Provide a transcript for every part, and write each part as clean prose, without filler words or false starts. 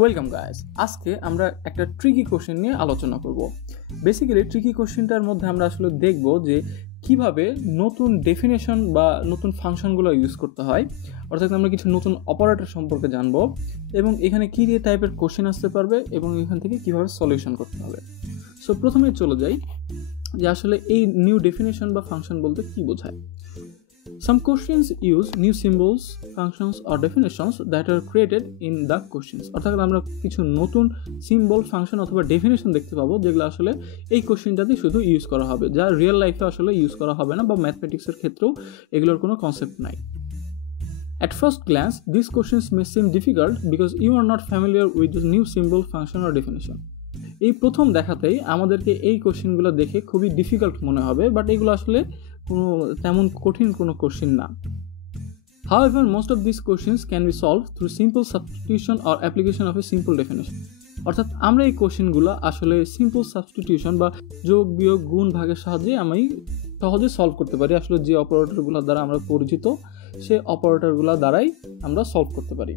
Welcome guys, আজকে আমরা একটা ট্রিকি কোশ্চেন নিয়ে আলোচনা করব। বেসিক্যালি ট্রিকি কোশ্চেনটার মধ্যে আমরা আসলে দেখব যে কিভাবে নতুন ডেফিনেশন বা নতুন ফাংশনগুলো ইউজ করতে হয়, অর্থাৎ আমরা কিছু নতুন অপারেটর সম্পর্কে জানবো এবং এখানে কী দিয়ে টাইপের কোশ্চেন আসতে পারবে এবং এখান থেকে কিভাবে সলিউশন করতে হবে। সো প্রথমে চলে যাই যে আসলে এই নিউ ডেফিনেশন বা ফাংশন বলতে কী বোঝায়। Some questions use new symbols, functions or definitions that are created in the questions. অর্থাৎ আমরা কিছু নতুন সিম্বল, ফাংশন অথবা ডেফিনেশন দেখতে পাবো যেগুলো আসলে এই কোশ্চেনটাতে শুধু ইউজ করা হবে, যা রিয়েল লাইফে আসলে ইউজ করা হবে না বা ম্যাথমেটিক্সের ক্ষেত্রেও এগুলোর কোনো কনসেপ্ট নাই। At first glance, these questions may seem difficult because you are not familiar with the new symbol, function or definition. এই প্রথম দেখাতেই আমাদেরকে এই কোশ্চেনগুলো দেখে খুবই ডিফিকাল্ট মনে হবে, বাট এগুলো আসলে কোনো তেমন কঠিন কোনো কোশ্চেন না। However, most of these questions can be solved through simple substitution or application of a simple definition. অর্থাৎ আমরা এই কোশ্চেনগুলো আসলে সিম্পল সাবস্টিটিউশন বা যোগ বিয়োগ গুণ ভাগের সাহায্যে আমি সহজে সলভ করতে পারি। আসলে যে অপারেটরগুলোর দ্বারা আমরা পরিচিত সেই অপারেটরগুলো দ্বারাই আমরা সলভ করতে পারি।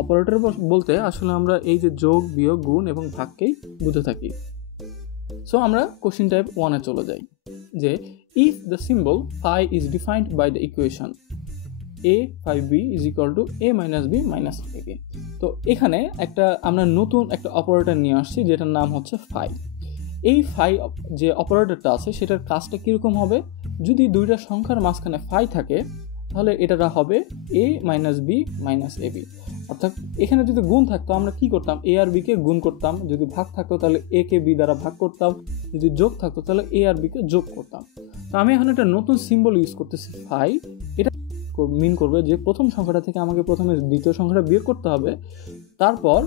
অপারেটর বলতে আসলে আমরা এই যে যোগ বিয়োগ গুণ এবং ভাগকেই বুঝে থাকি। সো আমরা কোশ্চেন টাইপ 1-এ চলে যাই যে if the symbol phi is defined by the equation a phi b is equal to a minus b minus ab, তো এখানে আমরা নতুন একটা অপারেটর নিয়ে আসছি যেটার নাম হচ্ছে phi। এই phi যে অপারেটরটা আছে সেটার কাজটা কীরকম হবে, যদি দুইটা সংখ্যার মাঝখানে phi থাকে তাহলে এটা হবে a minus b minus ab। অর্থাৎ এখানে যদি গুণ থাকতো আমরা কি করতাম, এ আর বিকে গুণ করতাম, যদি ভাগ থাকতো তাহলে এ কে বি দ্বারা ভাগ করতাম, যদি যোগ থাকতো তাহলে এ আর বিকে যোগ করতাম। তো আমি এখন একটা নতুন সিম্বল ইউজ করতেছি ফাই। এটা মিন করবে যে প্রথম সংখ্যাটা থেকে আমাকে প্রথমে দ্বিতীয় সংখ্যাটা বিয়োগ করতে হবে, তারপর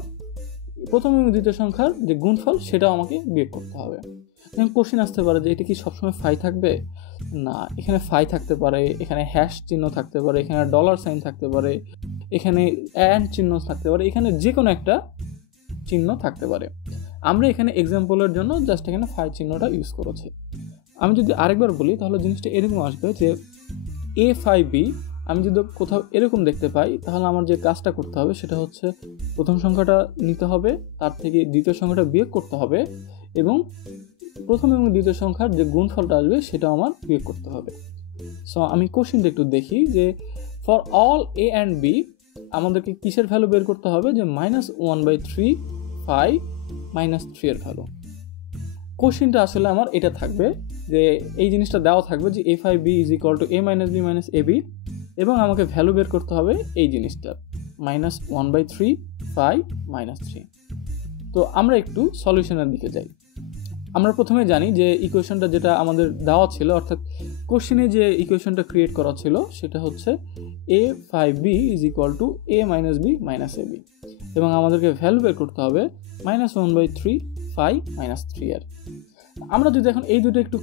প্রথম এবং দ্বিতীয় সংখ্যার যে গুণফল সেটাও আমাকে বিয়োগ করতে হবে। কোশ্চেন আসতে পারে যে এটা কি সবসময় ফাই থাকবে? না, এখানে ফাই থাকতে পারে, এখানে হ্যাশ চিহ্ন থাকতে পারে, এখানে ডলার সাইন থাকতে পারে, এখানে অ্যান্ড চিহ্ন থাকতে পারে, এখানে যে কোনো একটা চিহ্ন থাকতে পারে। আমরা এখানে এক্সাম্পলের জন্য জাস্ট এখানে ফাই চিহ্নটা ইউজ করেছি। আমি যদি আরেকবার বলি তাহলে জিনিসটা এরকম আসবে যে এ ফাই বি আমি যদি কোথাও এরকম দেখতে পাই তাহলে আমার যে কাজটা করতে হবে সেটা হচ্ছে প্রথম সংখ্যাটা নিতে হবে, তার থেকে দ্বিতীয় সংখ্যাটা বিয়োগ করতে হবে এবং প্রথম এবং দ্বিতীয় সংখ্যার যে গুণফলটা আসবে সেটা আমার বিয়োগ করতে হবে। সো আমি কোশ্চেনটা একটু দেখি যে for all A and B আমাদেরকে কিসের ভ্যালু বের করতে হবে, যে -1/3 ফাই -3 এর ভ্যালু। কোশ্চেনটা আসলে আমার এটা থাকবে যে এই জিনিসটা দেওয়া থাকবে যে A phi B is equal to A minus B minus A B এবং আমাকে ভ্যালু বের করতে হবে এই জিনিসটা -1/3 ফাই -3। তো আমরা একটু সলিউশনের দিকে যাই। আমরা প্রথমে জানি যে ইকুয়েশনটা যেটা আমাদের দেওয়া ছিল, অর্থাৎ কোশ্চেনে যে ইকুয়েশনটা ক্রিয়েট করা ছিল সেটা হচ্ছে A phi B is equal to A minus B minus A B এবং আমাদেরকে ভ্যালু বের করতে হবে -1/3 ফাই -3 এর। আমরা যদি এখন এই দুটো একটু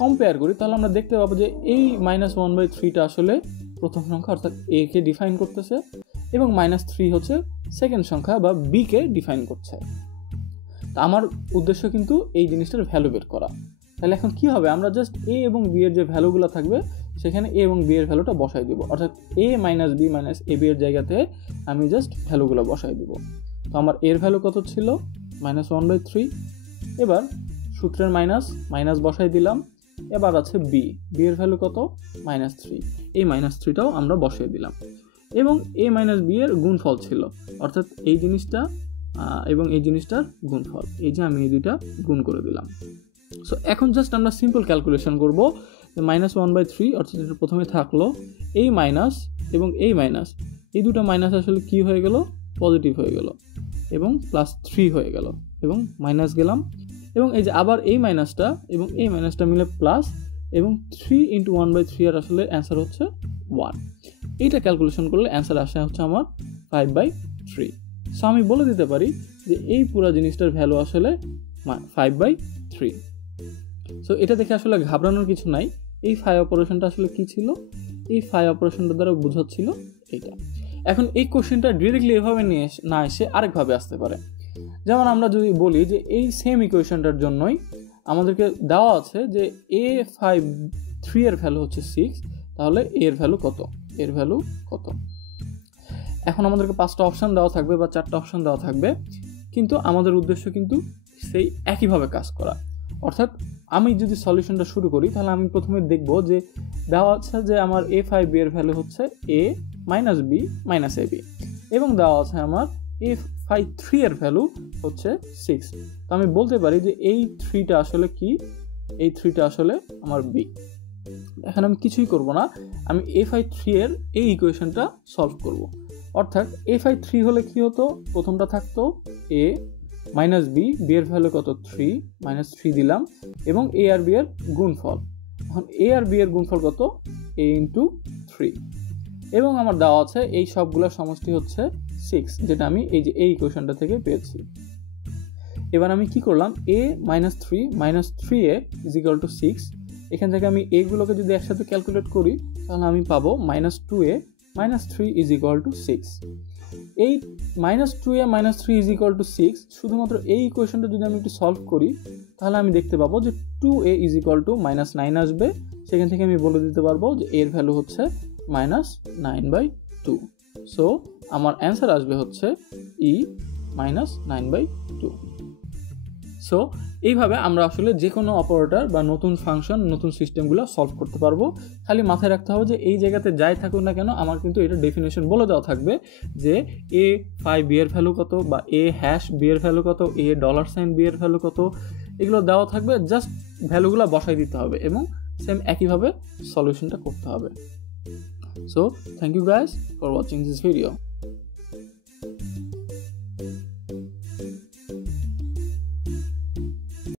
কম্পেয়ার করি তাহলে আমরা দেখতে পাবো যে এই -1/3টা আসলে প্রথম সংখ্যা অর্থাৎ এ কে ডিফাইন করতেছে এবং -3 হচ্ছে সেকেন্ড সংখ্যা বা বি কে ডিফাইন করছে। আমার উদ্দেশ্য কিন্তু এই জিনিসটার ভ্যালু বের করা। তাহলে এখন কি হবে, আমরা জাস্ট এ এবং বি এর যে ভ্যালুগুলো থাকবে সেখানে এ এবং বি এর ভ্যালুটা বসাই দিব, অর্থাৎ এ minus B minus A B এর জায়গাতে আমি জাস্ট ভ্যালুগুলো বসাই দিব। তো আমার এর ভ্যালু কত ছিল -1/3, এবার সূত্রের মাইনাস বসাই দিলাম। এবার আছে বি এর ভ্যালু কত -3, এই -3টাও আমরা বসাই দিলাম এবং এ মাইনাস বি এর গুণফল ছিল, অর্থাৎ এই জিনিসটা এবং এই জিনিসটার গুণফল, এই যে আমি এই দুইটা গুণ করে দিলাম। সো এখন জাস্ট আমরা সিম্পল ক্যালকুলেশন করবো যে -1/3 অর্থাৎ এটা প্রথমে থাকলো এই মাইনাস এবং এই মাইনাস, এই দুটো মাইনাস আসলে কি হয়ে গেল, পজিটিভ হয়ে গেল এবং +3 হয়ে গেল এবং মাইনাস গেলাম এবং এই যে আবার এই মাইনাসটা এবং এই মাইনাসটা মিলে প্লাস এবং 3 × 1/3 এর আসলে অ্যান্সার হচ্ছে 1। এইটা ক্যালকুলেশন করলে অ্যান্সার আসে হচ্ছে আমার 5/3। সো আমি বলে দিতে পারি যে এই পুরো জিনিসটার ভ্যালু আসলে 5/3। সো এটা দেখে আসলে ঘাবড়ানোর কিছু নাই। এই ফাই অপারেশনটা আসলে কি ছিল, এই ফাই অপারেশনটা দ্বারা বোঝাচ্ছিল এইটা। এখন এই কোশ্চেনটা ডিরেক্টলি এভাবে নিয়ে না এসে আরেকভাবে আসতে পারে। যেমন আমরা যদি বলি যে এই সেম ইকুয়েশনটার জন্যই আমাদেরকে দেওয়া আছে যে এ ফাই 3 এর ভ্যালু হচ্ছে 6, তাহলে এর ভ্যালু কত, এর ভ্যালু কত। এখন আমাদেরকে 5টা অপশান দেওয়া থাকবে বা 4টা অপশান দেওয়া থাকবে, কিন্তু আমাদের উদ্দেশ্য কিন্তু সেই একইভাবে কাজ করা। অর্থাৎ আমি যদি সলিউশনটা শুরু করি তাহলে আমি প্রথমে দেখব যে দেওয়া আছে যে আমার a5b এর ভ্যালু হচ্ছে a minus b minus ab, এবং দেওয়া আছে আমার a5 3 এর ভ্যালু হচ্ছে 6। তো আমি বলতে পারি যে এই 3টা আসলে কি, এই 3টা আসলে আমার b। এখন আমি কিছুই করব না, আমি a5 3 এর এই ইকুয়েশনটা সলভ করব। অর্থাৎ a5 3 হলে কি হতো, প্রথমটা থাকতো a মাইনাস b, b এর ভ্যালু কত 3, মাইনাস 3 দিলাম, এবং a আর b এর গুণফল। এখন a আর b এর গুণফল কত, a ইন্টু 3, এবং আমার দেওয়া আছে এই সবগুলোর সমষ্টি হচ্ছে 6, যেটা আমি এই যে এই ইকুয়েশনটা থেকে পেয়েছি। এবার আমি কি করলাম, a minus 3 minus 3a is equal two 6, এখান থেকে আমি এগুলোকে যদি একসাথে ক্যালকুলেট করি তাহলে আমি পাবো minus 2a minus 3 is equal two 6। এই minus 2a minus 3 is equal two 6 শুধুমাত্র এই ইকুয়েশনটা যদি আমি একটু সলভ করি তাহলে আমি দেখতে পাবো যে 2a is equal two minus 9 আসবে। সেখান থেকে আমি বলে দিতে পারবো যে এর ভ্যালু হচ্ছে মাইনাস 9/2। সো আমার অ্যান্সার আসবে হচ্ছে e মাইনাস 9/2। সো এইভাবে আমরা আসলে যে কোনো অপারেটর বা নতুন ফাংশন, নতুন সিস্টেমগুলো সলভ করতে পারবো। খালি মাথায় রাখতে হবে যে এই জায়গাতে যাই থাকুক না কেন আমার কিন্তু এটা ডেফিনেশন বলে দেওয়া থাকবে যে a5b এর ভ্যালু কত, বা a#b এর ভ্যালু কত, $b এর ভ্যালু কত, এগুলো দেওয়া থাকবে। জাস্ট ভ্যালুগুলো বসাই দিতে হবে এবং সেম একইভাবে সলিউশনটা করতে হবে। So thank you guys for watching this video.